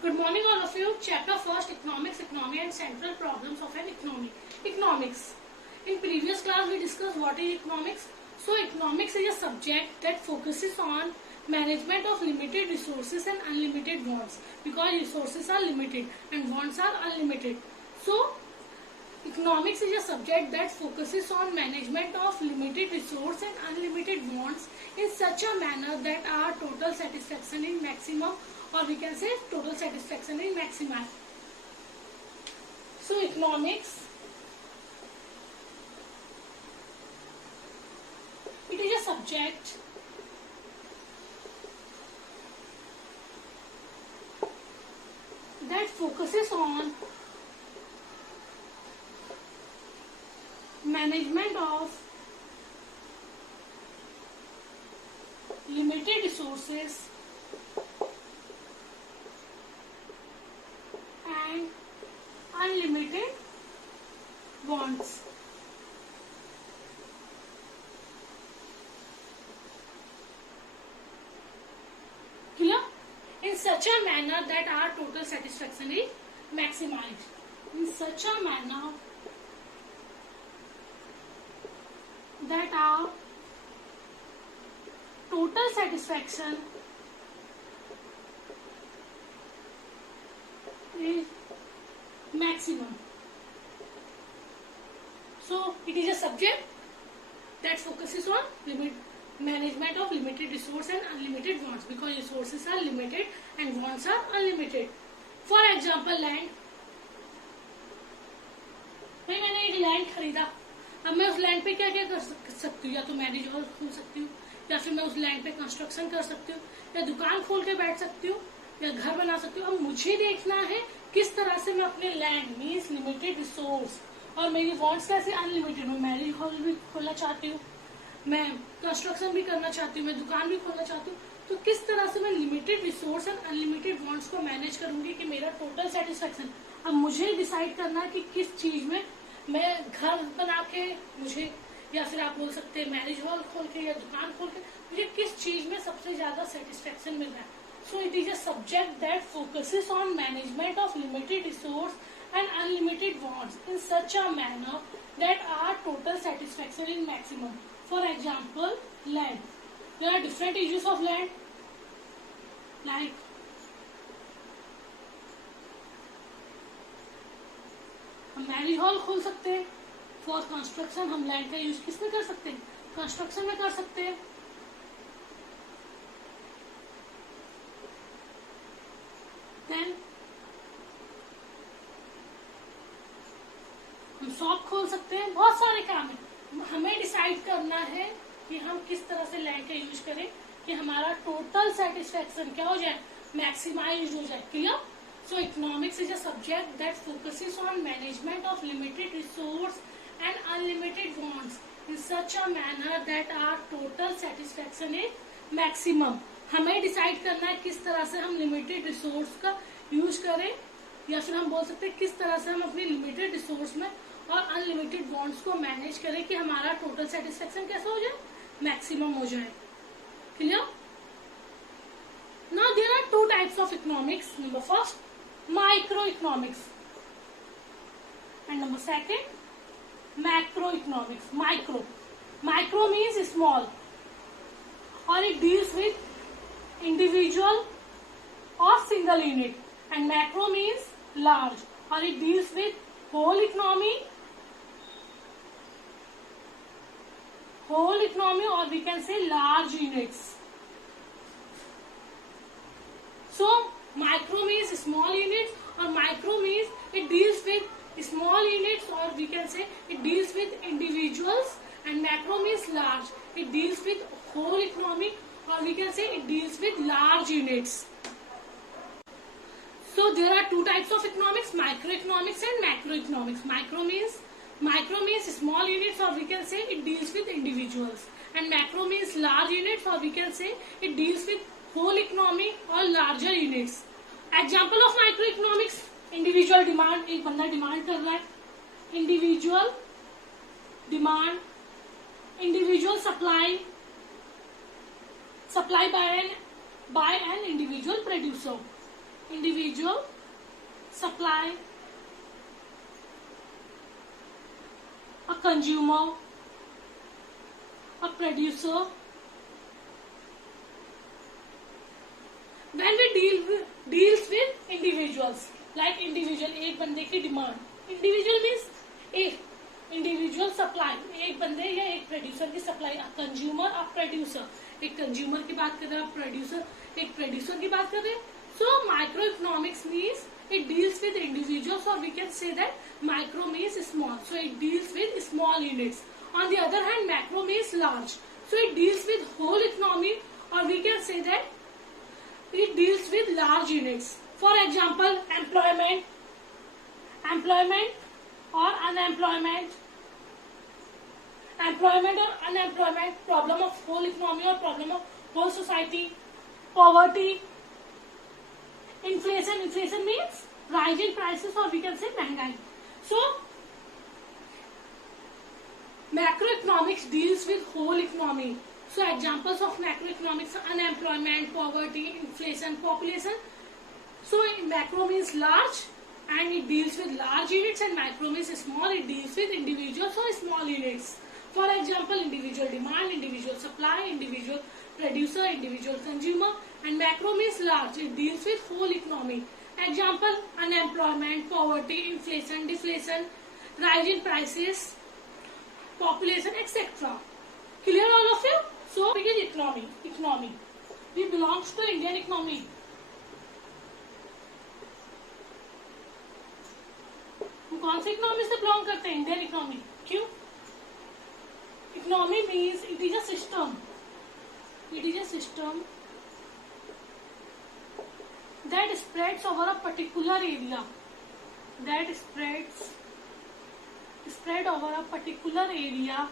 Good morning, all of you. Chapter first, economics, economy, and central problems of an economy. Economics. In previous class, we discussed what is economics. So, economics is a subject that focuses on management of limited resources and unlimited wants, because resources are limited and wants are unlimited. So, economics is a subject that focuses on management of limited resource and unlimited wants in such a manner that our total satisfaction is maximum, or we can say total satisfaction is maximized. So economics, it is a subject that focuses on management of limited resources and unlimited wants. Clear? In such a manner that our total satisfaction is maximized. In such a manner that our total satisfaction is maximum. So it is a subject that focuses on management of limited resource and unlimited wants, because resources are limited and wants are unlimited. For example, land. भाई मैंने एक land खरीदा, अब मैं उस land पे क्या क्या कर सकती हूँ? या तो मैरिज हॉल खोल सकती हूँ, या फिर मैं उस लैंड पे कंस्ट्रक्शन कर सकती हूँ, या दुकान खोल के बैठ सकती हूँ, या घर बना सकती हूँ. अब मुझे देखना है किस तरह से मैं अपने लैंड मीन्स लिमिटेड रिसोर्स और मेरी वॉन्ट्स कैसे अनलिमिटेड. मैं मैरिज हॉल भी खोलना चाहती हूँ, मैं कंस्ट्रक्शन भी करना चाहती हूँ, मैं दुकान भी खोलना चाहती हूँ. तो किस तरह से मैं limited resource and unlimited wants को मैनेज करूंगी कि मेरा टोटल सेटिस्फेक्शन. अब मुझे डिसाइड करना है कि किस चीज में मैं घर बना के मुझे, या फिर आप बोल सकते हैं मैरिज हॉल खोल के या दुकान खोल के, मुझे किस चीज में सबसे ज्यादा सेटिस्फेक्शन मिल रहा है. So it is a subject that focuses on management of limited resource and unlimited wants in such a manner that our total satisfaction is maximum. For example, land. There are different uses of land, like हम marriage hall खोल सकते हैं. For construction हम land का use किसमें कर सकते हैं? कंस्ट्रक्शन में कर सकते हैं. देन हम शॉप खोल सकते हैं. बहुत सारे काम है. हमें डिसाइड करना है कि हम किस तरह से लैंड का यूज करें कि हमारा टोटल सेटिस्फेक्शन क्या हो जाए, मैक्सिमाइज हो जाए. Clear? So economics is a subject that focuses on management of limited resource and unlimited wants in such a manner that our total satisfaction is maximum. हमें डिसाइड करना है किस तरह से हम लिमिटेड रिसोर्स का यूज करें, या फिर हम बोल सकते हैं किस तरह से हम अपनी लिमिटेड रिसोर्स में और अनलिमिटेड वॉन्ट्स को मैनेज करें कि हमारा टोटल सेटिस्फेक्शन कैसा हो जाए, मैक्सिमम हो जाए. Clear? Now there are two types of economics. Number first, micro economics, and number second, macro economics. Micro means small, और इट डील्स विथ इंडिविजुअल और single unit. And macro means large, or it deals with whole economy, or we can say large units. So micro means small units, or micro means it deals with small units, or we can say it deals with individuals. And macro means large, it deals with whole economy, or we can say it deals with large units. So there are two types of economics, microeconomics and macroeconomics. Micro means small units, or we can say it deals with individuals, and macro means large units, or we can say it deals with whole economy or larger units. Example of microeconomics, individual demand. एक बंदा demand कर रहा है, individual demand, individual supply by an individual producer. individual supply, a consumer, a producer. When we deals with individuals, like individual, एक बंदे की demand. Individual means एक individual supply, एक बंदे या एक प्रोड्यूसर की supply. A consumer, a producer, एक कंज्यूमर की बात कर रहे हैं, प्रोड्यूसर एक प्रोड्यूसर की बात कर रहे हैं. So micro economics means it deals with individuals, or we can say that micro means small, so it deals with small units. On the other hand, macro means large, so it deals with whole economy, or we can say that it deals with large units. For example, employment or unemployment, employment or unemployment, problem of whole economy or problem of whole society. Poverty, inflation means rise in prices, or we can say महंगाई. So macroeconomics deals with whole economy. So examples of macroeconomics are unemployment, poverty, inflation, population. So macro means large and it deals with large units, and micro means small, it deals with individuals or small units. For example, individual demand, individual supply, individual producer, individual consumer. And macro means large, it deals with whole economy. Example, unemployment, poverty, inflation, deflation, rise in prices, population, etc. Clear all of you? So it is economy. We belongs to Indian economy. हम कौन से economy से belong करते हैं? Indian economy. क्यों? Economy means it is a system. It is a system that spreads over a particular area. That spread over a particular area.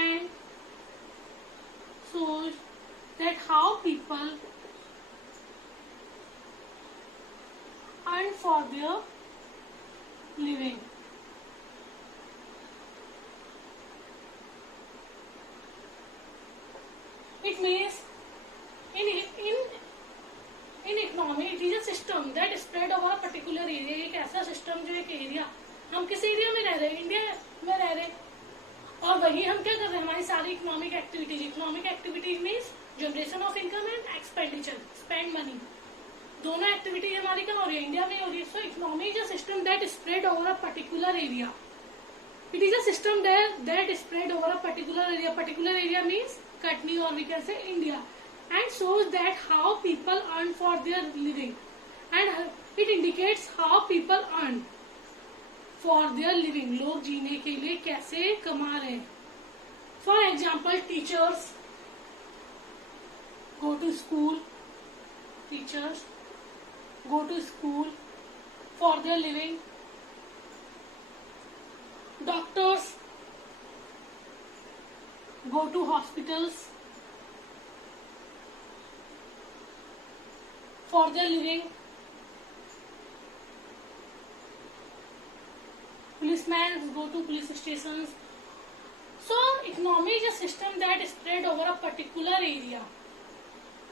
And shows that how people earn for their living. It means in economy it is a system that spread over a particular area. एक ऐसा system जो एक area, हम किस area में रह रहे हैं? इंडिया में रह रहे हैं, और वही हम क्या कर रहे हैं? हमारी सारी economic activities means generation of income and expenditure, spend money. दोनों एक्टिविटी हमारी कहाँ हो रही है? इंडिया में हो रही है. So economy is a system that spread over a particular area. It is a system that spread over a particular area. Particular area means Katni, और we can say India. And shows that how people earn for their living, and it indicates how people earn for their living. लोग जीने के लिए कैसे कमा रहे हैं. For example, teachers go to school. Teachers go to school for their living. Doctors go to hospitals for their living. Policemen go to police stations. So economy is a system that is spread over a particular area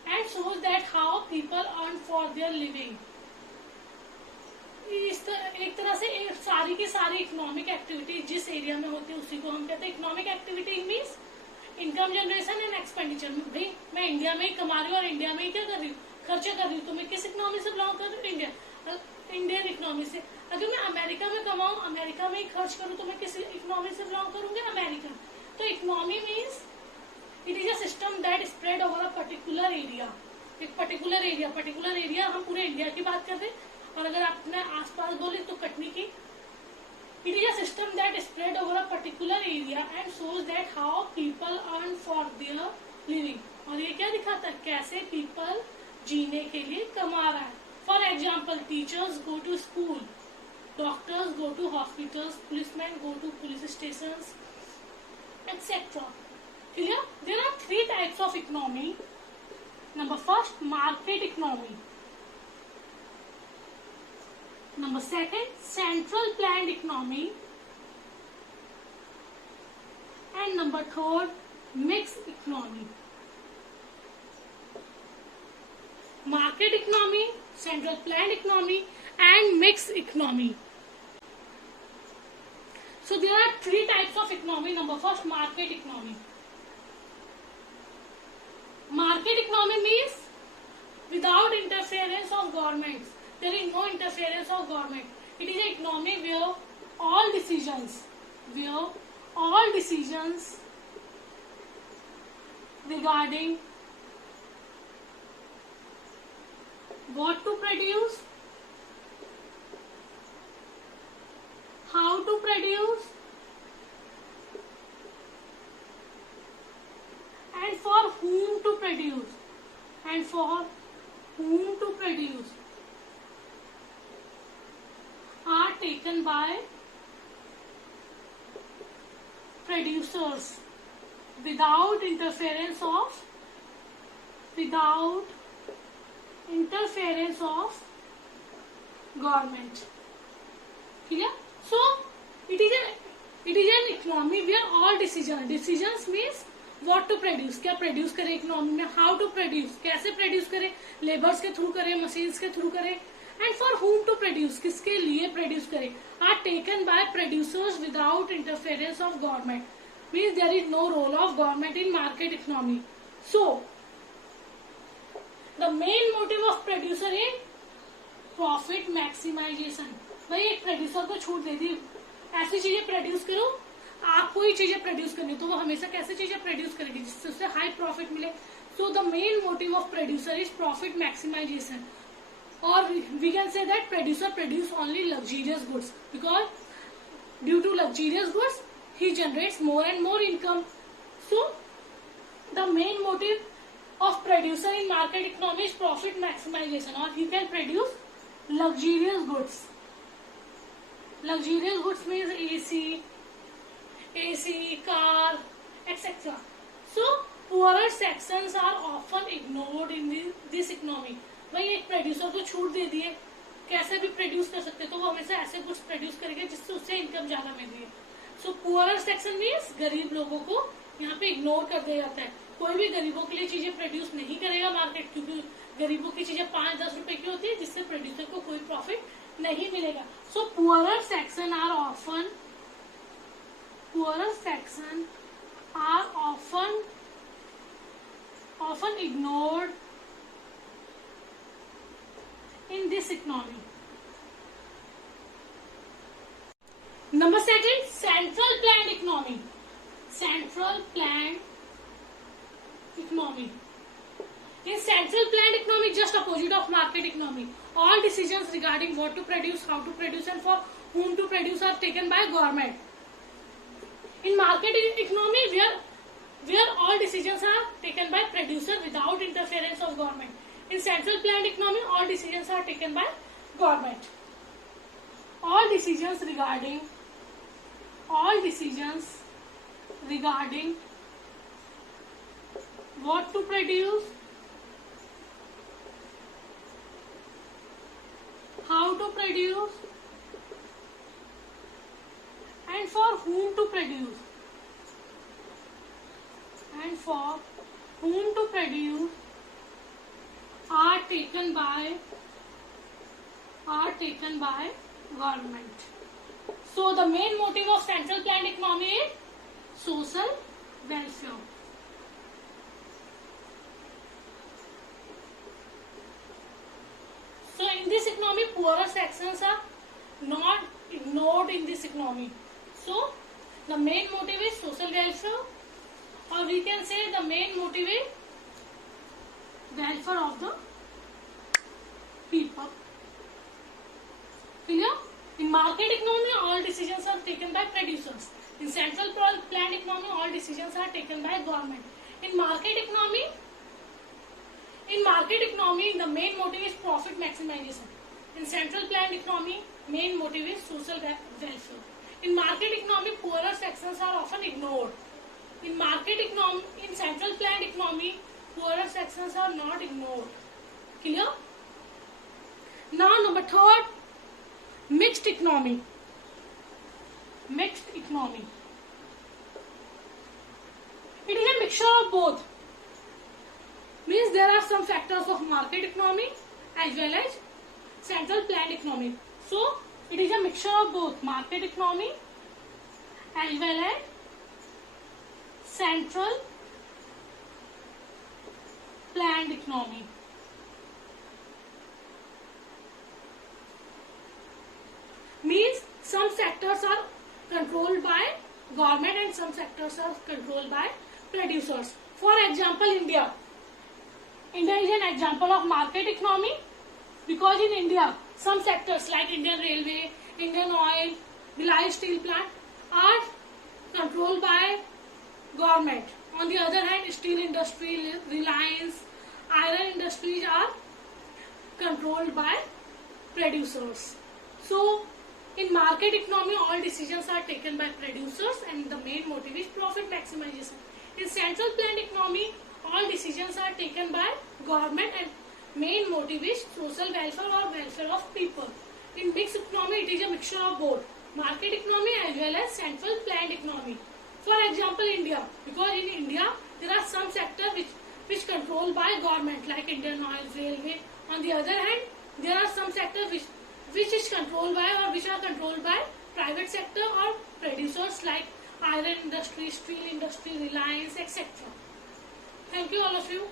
and shows that how people earn for their living. एक तरह से सारी की सारी economic activity जिस area में होती है उसी को हम कहते हैं economic activity. Means income generation and expenditure. भाई मैं इंडिया में ही कमा रही हूँ और इंडिया में ही क्या कर रही हूँ? खर्चा कर रही हूँ. तो मैं किस इकोनॉमी से बिलोंग कर रही हूँ? इंडियन इकोनॉमी से. अगर मैं अमेरिका में कमाऊँ, अमेरिका में ही खर्च करूँ, तो मैं किस इकोनॉमी से बिलोंग करूंगी? अमेरिका. तो economy means it is a system that spread over a particular area. एक पर्टिकुलर एरिया हम पूरे इंडिया की बात कर रहे हैं, और अगर आप अपने आसपास बोले तो कटनी की. It is a system that spread over a particular area and shows that how people earn for their living. और ये क्या दिखाता है? कैसे पीपल जीने के लिए कमा रहा है. For example, teachers go to school, doctors go to hospitals, policeman go to police station, etc. Clear? There are three types of economy. Number first, market economy. Number second, central planned economy. And number third, mixed economy. Market economy, central planned economy, and mixed economy. So there are three types of economy. Number first, market economy. Market economy means without interference of governments. There is no interference of government. It is an economy where all decisions regarding what to produce, how to produce, and for whom to produce, are taken by producers without interference of government. Clear? So it is an economy where all decisions means what to produce, क्या produce करे economy में, how to produce, कैसे produce करे, labours के through करे, machines के through करे, and for whom to produce, किसके लिए प्रोड्यूस करे, are taken by producers without interference of government. Means there is no role of government in market economy. So the main motive of producer is profit maximisation. भाई एक producer को छूट दे दी, ऐसी चीजें produce करो, आपको ही चीजें प्रोड्यूस करनी, तो वो हमेशा कैसे चीजें प्रोड्यूस करेगी जिससे उससे हाई प्रॉफिट मिले. So the main motive of producer is profit maximisation. और we can say that producer produce only luxurious goods because due to luxurious goods he generates more and more income. So the main motive of producer in market economy is profit maximization, or he can produce luxurious goods. Luxurious goods means AC, car, etc. So poorer sections are often ignored in this economy. भाई एक producer को छूट दे दिए, कैसे भी produce कर सकते, तो वो हमेशा ऐसे गुड्स प्रोड्यूस करेंगे जिससे उससे इनकम ज्यादा मिल रही है. सो पुअरर सेक्शन मीन्स गरीब लोगों को यहाँ पे इग्नोर कर दिया जाता है. कोई भी गरीबों के लिए चीजें प्रोड्यूस नहीं करेगा मार्केट, क्योंकि गरीबों की चीजें 5-10 रुपए की होती है जिससे प्रोड्यूसर को कोई प्रॉफिट नहीं मिलेगा. So poorer section are often ignored in this economy. Number second, central planned economy. Central planned economy. In central planned economy, just opposite of market economy. All decisions regarding what to produce, how to produce, and for whom to produce are taken by government. In market economy, where all decisions are taken by producer without interference of government. In central planned economy, all decisions are taken by government. All decisions regarding what to produce, how to produce, and for whom to produce, are taken by government. So the main motive of central planned economy is social welfare. So in this economy, poorer sections are not ignored in this economy. So the main motive is social welfare, or we can say the main motive is welfare of the people. Clear? In market economy, all decisions are taken by producers. In central planned economy, all decisions are taken by government. In market economy, the main motive is profit maximization. In central planned economy, main motive is social welfare. In market economy, poorer sections are often ignored. In central planned economy, poorer sections are not ignored. Clear? Now number third, mixed economy. mixture of both. Means there are some factors of market economy as well as central planned economy. So it is a mixture of both market economy as well as central planned economy. Means some sectors are controlled by government and some sectors are controlled by producers. For example, India. India is an example of market economy because in India, some sectors like Indian Railway, Indian Oil, Bhilai Steel Plant are controlled by government. On the other hand, steel industry, Reliance, iron industries are controlled by producers. So, in market economy, all decisions are taken by producers and the main motive is profit maximization. In central planned economy, all decisions are taken by government and main motive is social welfare or welfare of people. In mixed economy, it is a mixture of both market economy as well as central planned economy. For example, India, because in India there are some sectors which controlled by government like Indian Oil, Railway. On the other hand, there are some sectors which is controlled by or which are controlled by private sector or producers like iron industry, steel industry, Reliance, etc. Thank you all of you.